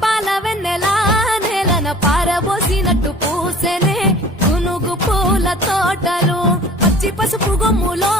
పాల వెన్నెలా నేలన పారబోసినట్టు పూసెనే గునుగు పూల తోటలు పచ్చి పసుపు గొమ్ములో